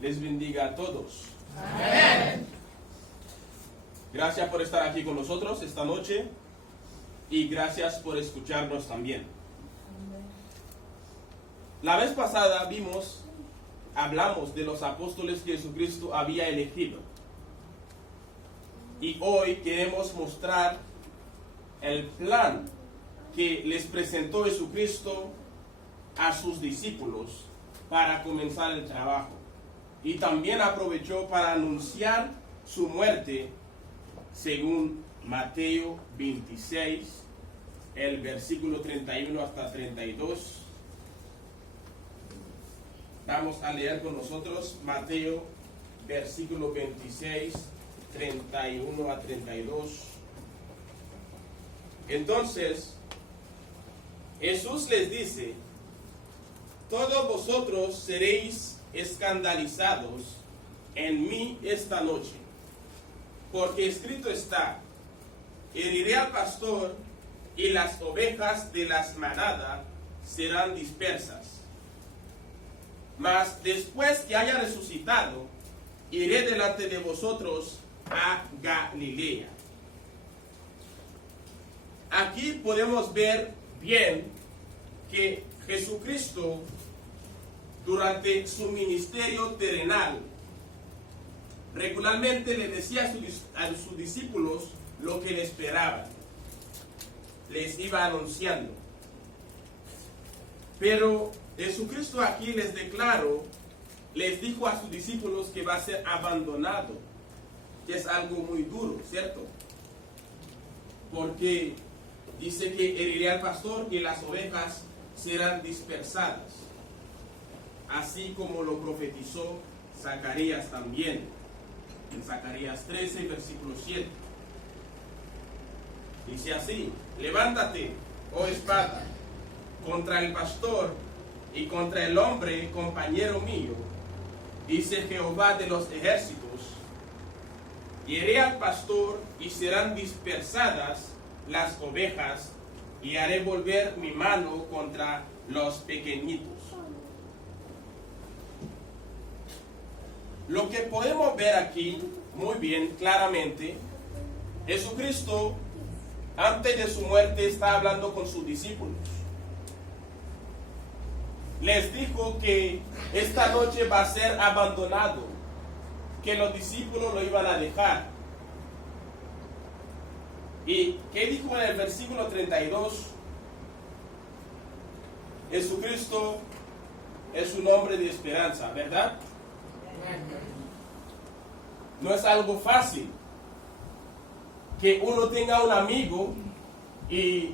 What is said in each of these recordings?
les bendiga a todos. Amén. Gracias por estar aquí con nosotros esta noche y gracias por escucharnos también. La vez pasada hablamos de los apóstoles que Jesucristo había elegido. Y hoy queremos mostrar el plan que les presentó Jesucristo a sus discípulos para comenzar el trabajo. Y también aprovechó para anunciar su muerte según Mateo 26, el versículo 31 hasta 32. Vamos a leer con nosotros Mateo, versículo 26, 31 a 32. Entonces, Jesús les dice: todos vosotros seréis escandalizados en mí esta noche, porque escrito está: heriré al pastor y las ovejas de las manadas serán dispersas. Mas después que haya resucitado, iré delante de vosotros a Galilea. Aquí podemos ver bien que Jesucristo, durante su ministerio terrenal, regularmente le decía a sus discípulos lo que le esperaban. Les iba anunciando. Pero Jesucristo aquí les dijo a sus discípulos que va a ser abandonado, que es algo muy duro, ¿cierto? Porque dice que heriré al pastor y las ovejas serán dispersadas, así como lo profetizó Zacarías también, en Zacarías 13, versículo 7. Dice así: levántate, oh espada, contra el pastor y contra el hombre compañero mío, dice Jehová de los ejércitos. Heriré al pastor y serán dispersadas las ovejas, y haré volver mi mano contra los pequeñitos. Lo que podemos ver aquí muy bien, claramente, Jesucristo antes de su muerte está hablando con sus discípulos. Les dijo que esta noche va a ser abandonado, que los discípulos lo iban a dejar. ¿Y qué dijo en el versículo 32? Jesucristo es un hombre de esperanza, ¿verdad? No es algo fácil que uno tenga un amigo y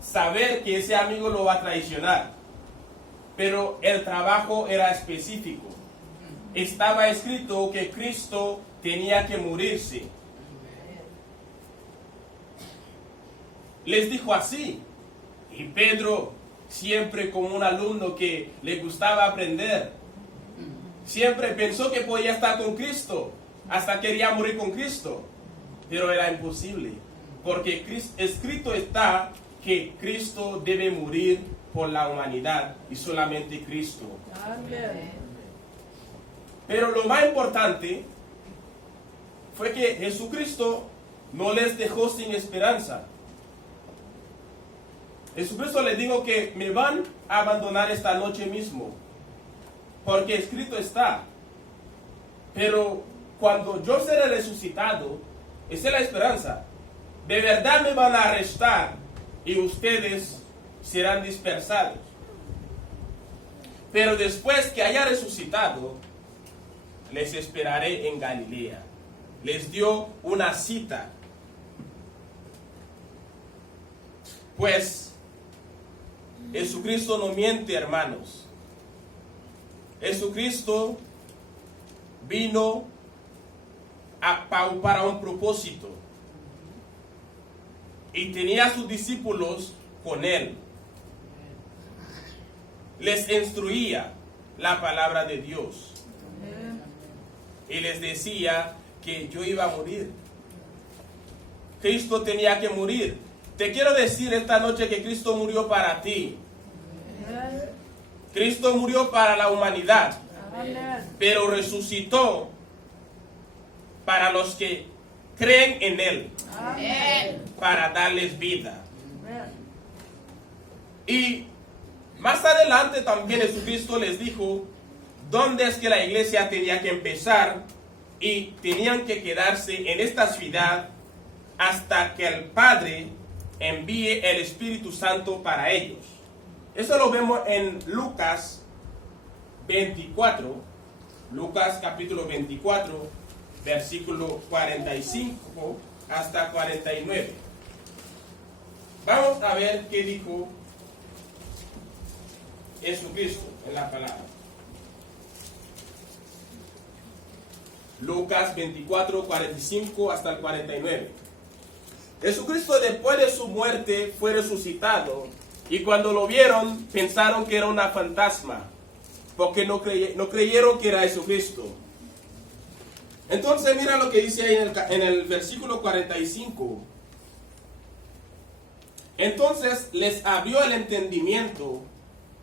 saber que ese amigo lo va a traicionar. Pero el trabajo era específico. Estaba escrito que Cristo tenía que morirse. Les dijo así. Y Pedro, siempre como un alumno que le gustaba aprender, siempre pensó que podía estar con Cristo, hasta quería morir con Cristo. Pero era imposible, porque escrito está que Cristo debe morir por la humanidad y solamente Cristo. Amén. Pero lo más importante fue que Jesucristo no les dejó sin esperanza. Jesucristo les dijo que me van a abandonar esta noche mismo, porque escrito está. Pero cuando yo seré resucitado, esa es la esperanza. De verdad me van a arrestar y ustedes serán dispersados. Pero después que haya resucitado, les esperaré en Galilea. Les dio una cita. Pues Jesucristo no miente, hermanos. Jesucristo vino para un propósito. Y tenía a sus discípulos con él. Les instruía la palabra de Dios. Y les decía que yo iba a morir. Cristo tenía que morir. Te quiero decir esta noche que Cristo murió para ti. Cristo murió para la humanidad. Amén. pero resucitó para los que creen en Él, Amén. para darles vida. Amén. Y más adelante también Jesucristo les dijo dónde es que la iglesia tenía que empezar y tenían que quedarse en esta ciudad hasta que el Padre envíe el Espíritu Santo para ellos. Eso lo vemos en Lucas 24, Lucas capítulo 24, versículo 45 hasta 49. Vamos a ver qué dijo Jesucristo en la palabra. Lucas 24, 45 hasta el 49. Jesucristo, después de su muerte, fue resucitado, y cuando lo vieron pensaron que era una fantasma, porque no creyeron que era Jesucristo. Entonces mira lo que dice ahí en el versículo 45. Entonces les abrió el entendimiento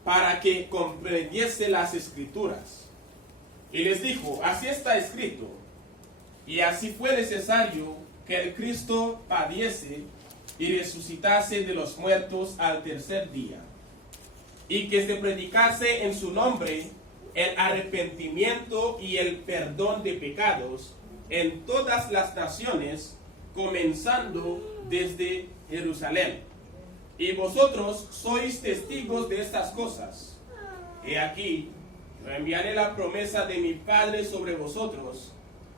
para que comprendiese las Escrituras. Y les dijo, así está escrito, y así fue necesario que el Cristo padeciese y resucitase de los muertos al tercer día, y que se predicase en su nombre el arrepentimiento y el perdón de pecados en todas las naciones, comenzando desde Jerusalén. Y vosotros sois testigos de estas cosas. He aquí, yo enviaré la promesa de mi Padre sobre vosotros,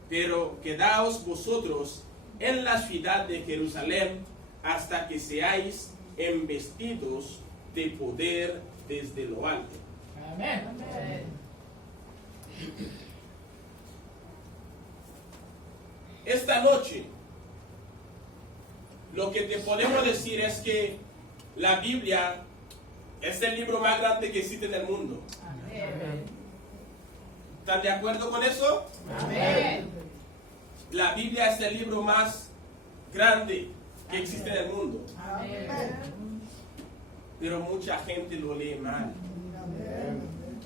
pero quedaos vosotros en la ciudad de Jerusalén hasta que seáis embestidos de poder desde lo alto. Amén. Esta noche, lo que te podemos decir es que la Biblia es el libro más grande que existe en el mundo. Amén. ¿Están de acuerdo con eso? Amén. La Biblia es el libro más grande que existe en el mundo. Amén. Pero mucha gente lo lee mal.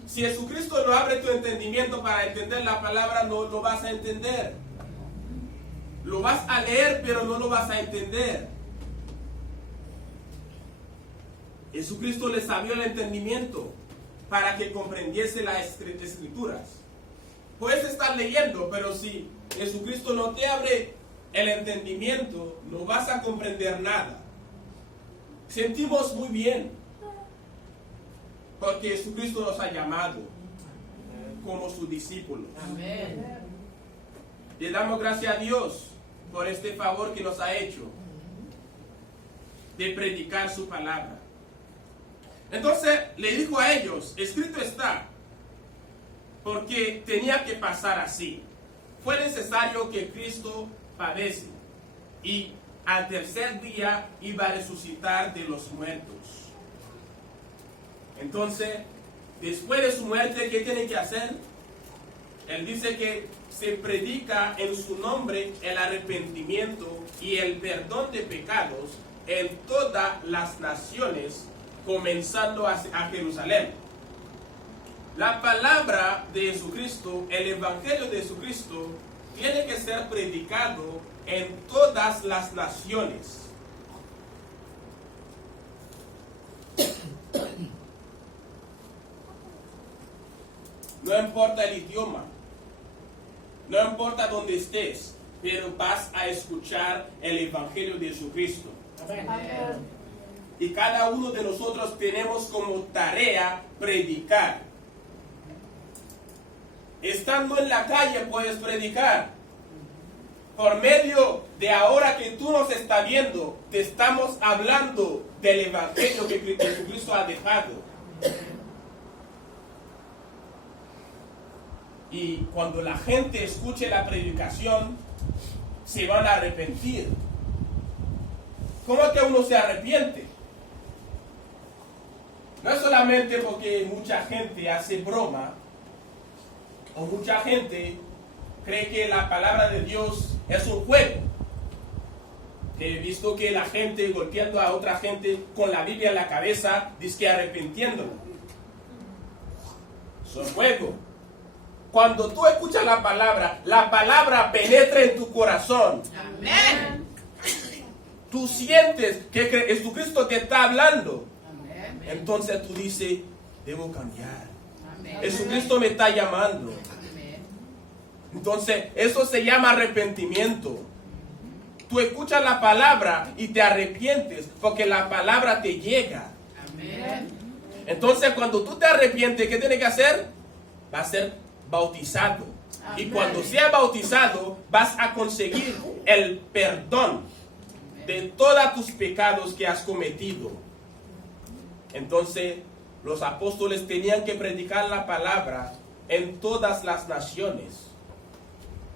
Si Jesucristo no abre tu entendimiento para entender la palabra, no lo vas a entender. Lo vas a leer, pero no lo vas a entender. Jesucristo les abrió el entendimiento para que comprendiese las Escrituras. Puedes estar leyendo, pero si Jesucristo no te abre el entendimiento, no vas a comprender nada. Sentimos muy bien, porque Jesucristo nos ha llamado como sus discípulos. Amén. Le damos gracias a Dios por este favor que nos ha hecho de predicar su palabra. Entonces le dijo a ellos, escrito está, porque tenía que pasar así. Fue necesario que Cristo padece y al tercer día iba a resucitar de los muertos. Entonces, después de su muerte, ¿qué tiene que hacer? Él dice que se predica en su nombre el arrepentimiento y el perdón de pecados en todas las naciones, comenzando a Jerusalén. La palabra de Jesucristo, el Evangelio de Jesucristo, tiene que ser predicado en todas las naciones. No importa el idioma, no importa dónde estés, pero vas a escuchar el Evangelio de Jesucristo. Amén. Y cada uno de nosotros tenemos como tarea predicar. Estando en la calle puedes predicar. Por medio de ahora que tú nos estás viendo, te estamos hablando del Evangelio que Jesucristo ha dejado. Y cuando la gente escuche la predicación, se van a arrepentir. ¿Cómo es que uno se arrepiente? No es solamente porque mucha gente hace broma, o mucha gente cree que la palabra de Dios es un juego. He visto que la gente golpeando a otra gente con la Biblia en la cabeza, dice que arrepintiéndolo. Es un juego. cuando tú escuchas la palabra penetra en tu corazón. Amén. Tú sientes que Jesucristo te está hablando. Amén. Entonces tú dices, debo cambiar. Amén. Jesucristo me está llamando. Amén. Entonces eso se llama arrepentimiento. Tú escuchas la palabra y te arrepientes porque la palabra te llega. Amén. Entonces cuando tú te arrepientes, ¿qué tienes que hacer? Vas a ser bautizado. Y Amén. cuando seas bautizado, vas a conseguir el perdón de todos tus pecados que has cometido. Entonces, los apóstoles tenían que predicar la palabra en todas las naciones,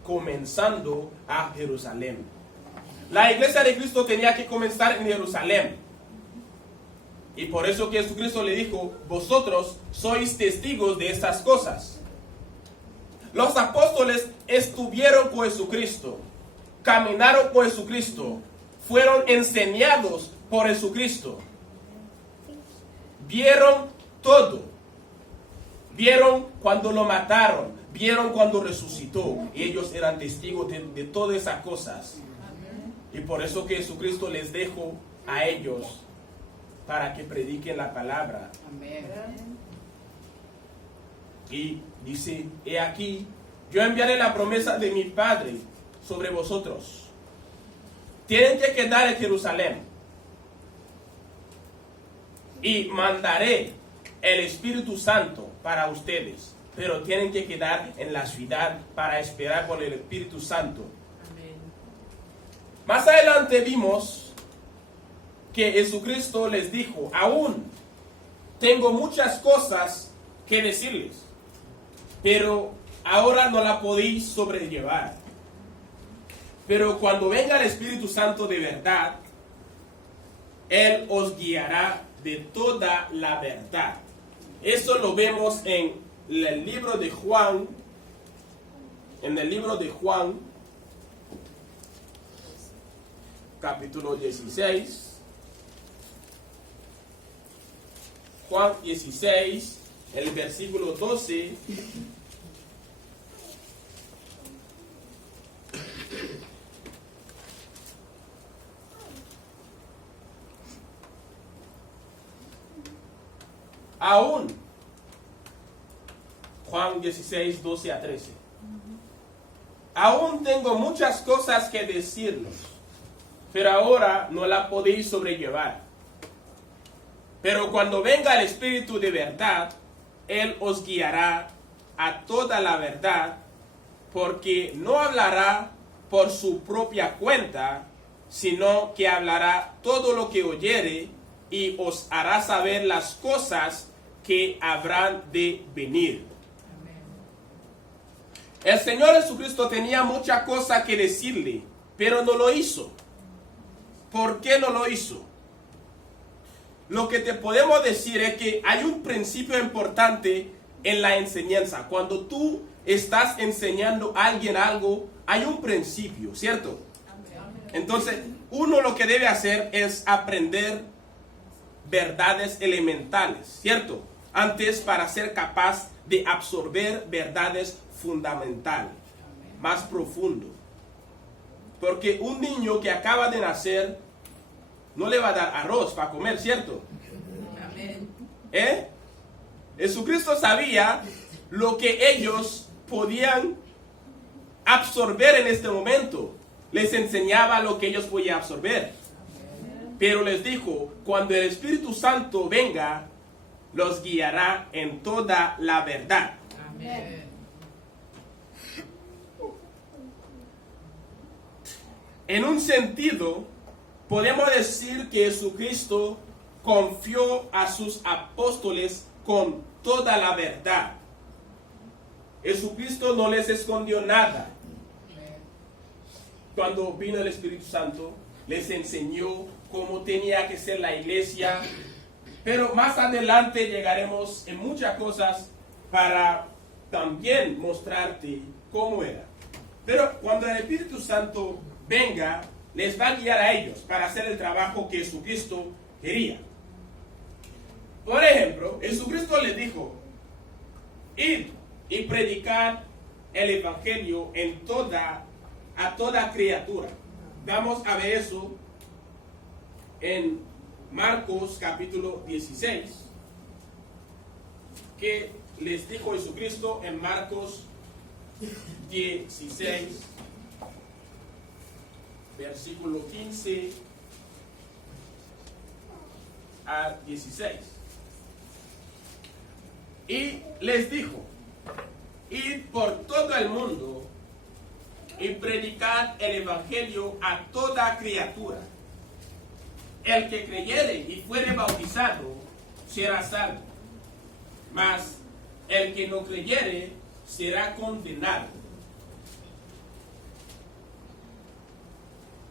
comenzando a Jerusalén. La iglesia de Cristo tenía que comenzar en Jerusalén. Y por eso que Jesucristo le dijo, vosotros sois testigos de estas cosas. Los apóstoles estuvieron con Jesucristo, caminaron con Jesucristo, fueron enseñados por Jesucristo. Vieron todo. Vieron cuando lo mataron, vieron cuando resucitó. Y ellos eran testigos de todas esas cosas. Y por eso que Jesucristo les dejó a ellos para que prediquen la palabra. Amén. Y dice, he aquí, yo enviaré la promesa de mi Padre sobre vosotros. Tienen que quedar en Jerusalén. Y mandaré el Espíritu Santo para ustedes. Pero tienen que quedar en la ciudad para esperar por el Espíritu Santo. Amén. Más adelante vimos que Jesucristo les dijo, aún tengo muchas cosas que decirles, pero ahora no la podéis sobrellevar. Pero cuando venga el Espíritu Santo de verdad, Él os guiará de toda la verdad. Eso lo vemos en el libro de Juan, capítulo 16. Juan 16, el versículo 12. Aún, Juan 16, 12 a 13. Aún tengo muchas cosas que decirles, pero ahora no la podéis sobrellevar. Pero cuando venga el Espíritu de verdad, Él os guiará a toda la verdad, porque no hablará por su propia cuenta, sino que hablará todo lo que oyere y os hará saber las cosas que habrán de venir. El Señor Jesucristo tenía muchas cosas que decirle, pero no lo hizo. ¿Por qué no lo hizo? Lo que te podemos decir es que hay un principio importante en la enseñanza. Cuando tú estás enseñando a alguien algo, hay un principio, ¿cierto? Entonces, uno lo que debe hacer es aprender verdades elementales, ¿cierto? Antes para ser capaz de absorber verdades fundamentales, más profundo. Porque un niño que acaba de nacer no le va a dar arroz para comer, ¿cierto? Amén. Jesucristo sabía lo que ellos podían absorber en este momento. Les enseñaba lo que ellos podían absorber. Pero les dijo, cuando el Espíritu Santo venga, los guiará en toda la verdad. Amén. En un sentido, podemos decir que Jesucristo confió a sus apóstoles con toda la verdad. Jesucristo no les escondió nada. Cuando vino el Espíritu Santo, les enseñó cómo tenía que ser la iglesia. Pero más adelante llegaremos en muchas cosas para también mostrarte cómo era. Pero cuando el Espíritu Santo venga, les va a guiar a ellos para hacer el trabajo que Jesucristo quería. Por ejemplo, Jesucristo les dijo, id y predicar el evangelio a toda criatura. Vamos a ver eso en Marcos capítulo 16, que les dijo Jesucristo en Marcos 16, versículo 15 a 16. Y les dijo: id por todo el mundo y predicad el evangelio a toda criatura. El que creyere y fuere bautizado será salvo, mas el que no creyere será condenado.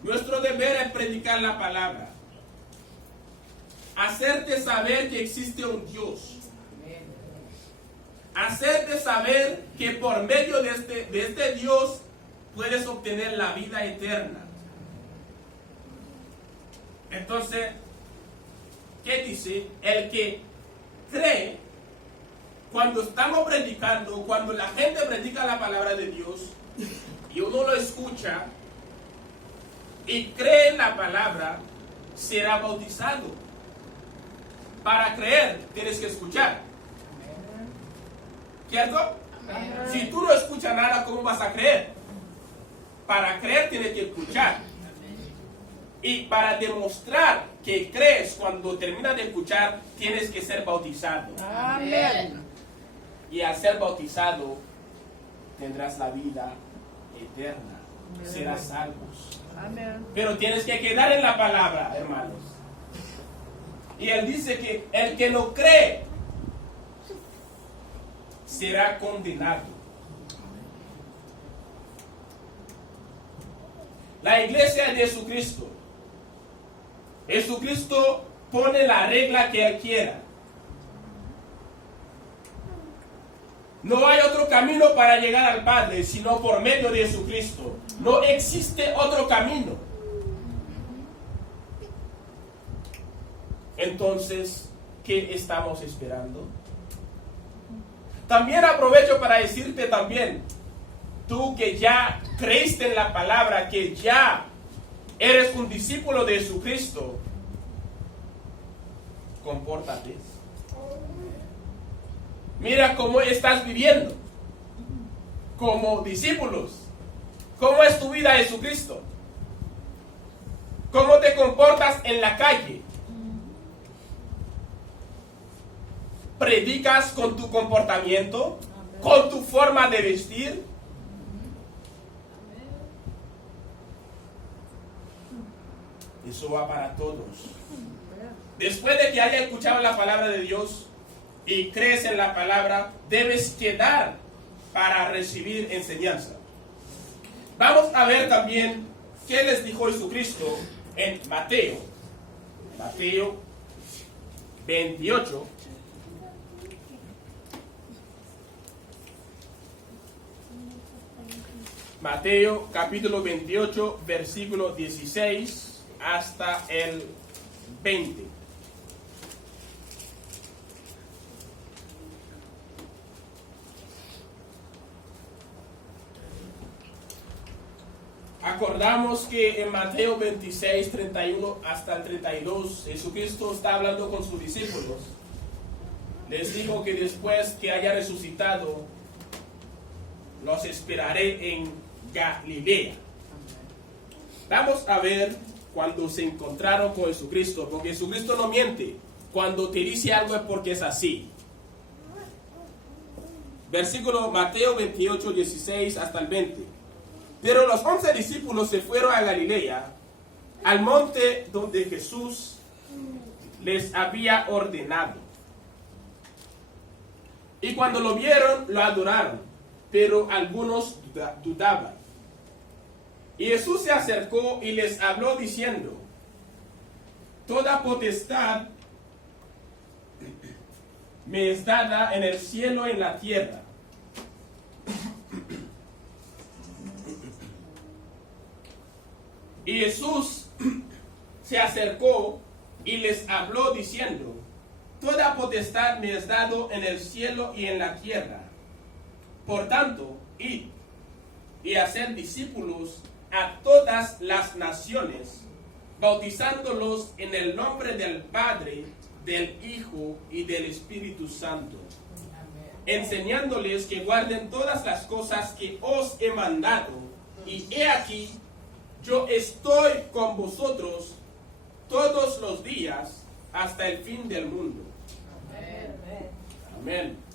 Nuestro deber es predicar la palabra, hacerte saber que existe un Dios, hacerte saber que por medio de este Dios puedes obtener la vida eterna. Entonces, ¿qué dice? El que cree, cuando estamos predicando, cuando la gente predica la palabra de Dios y uno lo escucha y cree en la palabra, será bautizado. Para creer tienes que escuchar, ¿cierto? Si tú no escuchas nada, ¿cómo vas a creer? Para creer tienes que escuchar. Y para demostrar que crees, cuando terminas de escuchar, tienes que ser bautizado. Amén. Y al ser bautizado, tendrás la vida eterna. Serás salvos. Amén. Pero tienes que quedar en la palabra, hermanos. Y él dice que el que no cree será condenado. La iglesia de Jesucristo. Jesucristo pone la regla que Él quiera. No hay otro camino para llegar al Padre sino por medio de Jesucristo. No existe otro camino. Entonces, ¿qué estamos esperando? También aprovecho para decirte también, tú que ya creíste en la palabra, que ya eres un discípulo de Jesucristo, compórtate. Mira cómo estás viviendo como discípulos. ¿Cómo es tu vida, Jesucristo? ¿Cómo te comportas en la calle? ¿Predicas con tu comportamiento? ¿Con tu forma de vestir? Eso va para todos. Después de que hayas escuchado la palabra de Dios y crees en la palabra, debes quedar para recibir enseñanza. Vamos a ver también qué les dijo Jesucristo en Mateo 28. Mateo capítulo 28, versículo 16 hasta el 20. Acordamos que en Mateo 26, 31 hasta el 32, Jesucristo está hablando con sus discípulos. Les dijo que después que haya resucitado, los esperaré en Galilea. Vamos a ver cuando se encontraron con Jesucristo, porque Jesucristo no miente. Cuando te dice algo es porque es así. Versículo Mateo 28, 16 hasta el 20. Pero los 11 discípulos se fueron a Galilea, al monte donde Jesús les había ordenado. Y cuando lo vieron, lo adoraron, pero algunos dudaban. Y Jesús se acercó y les habló diciendo: toda potestad me es dada en el cielo y en la tierra. Y Jesús se acercó y les habló diciendo: toda potestad me es dado en el cielo y en la tierra. Por tanto, id y hacer discípulos a todas las naciones, bautizándolos en el nombre del Padre, del Hijo y del Espíritu Santo, enseñándoles que guarden todas las cosas que os he mandado, y he aquí, yo estoy con vosotros todos los días hasta el fin del mundo. Amén.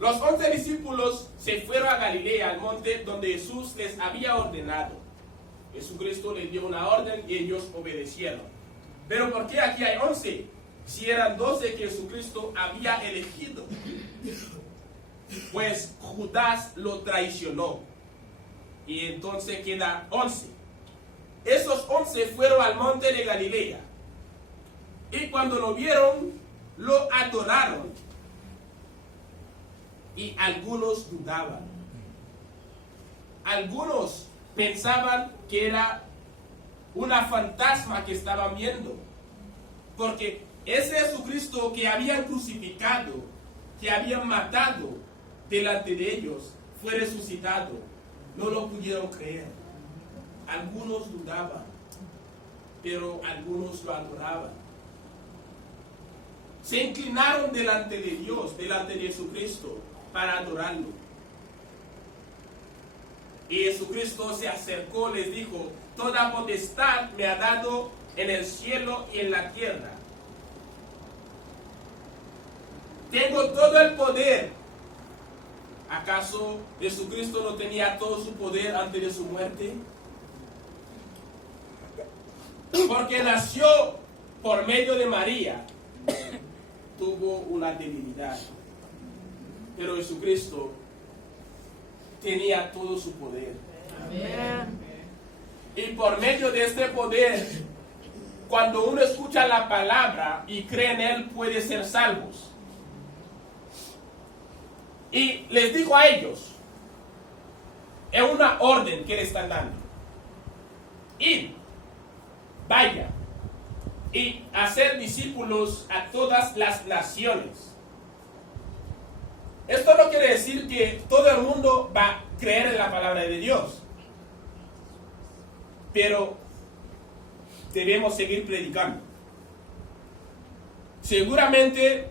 Los 11 discípulos se fueron a Galilea, al monte donde Jesús les había ordenado. Jesucristo les dio una orden y ellos obedecieron. Pero ¿por qué aquí hay 11? Si eran 12 que Jesucristo había elegido. Pues Judas lo traicionó. Y entonces queda 11. Esos 11 fueron al monte de Galilea. Y cuando lo vieron, lo adoraron. Y algunos dudaban. Algunos pensaban que era una fantasma que estaban viendo. Porque ese Jesucristo que habían crucificado, que habían matado delante de ellos, fue resucitado. No lo pudieron creer. Algunos dudaban, pero algunos lo adoraban. Se inclinaron delante de Dios, delante de Jesucristo, para adorarlo. Y Jesucristo se acercó, les dijo: toda potestad me ha dado en el cielo y en la tierra. Tengo todo el poder. ¿Acaso Jesucristo no tenía todo su poder antes de su muerte? Porque nació por medio de María, tuvo una debilidad. Pero Jesucristo tenía todo su poder. Amén. Y por medio de este poder, cuando uno escucha la palabra y cree en él, puede ser salvos. Y les dijo a ellos, es una orden que le están dando: id, vaya y hacer discípulos a todas las naciones. Esto no quiere decir que todo el mundo va a creer en la palabra de Dios, pero debemos seguir predicando. Seguramente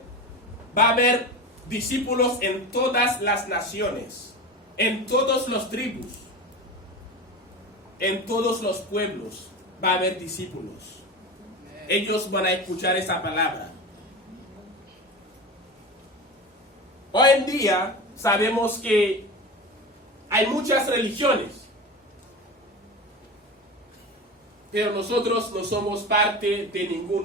va a haber discípulos en todas las naciones, en todos los tribus, en todos los pueblos va a haber discípulos. Ellos van a escuchar esa palabra. Hoy en día sabemos que hay muchas religiones, pero nosotros no somos parte de ninguna.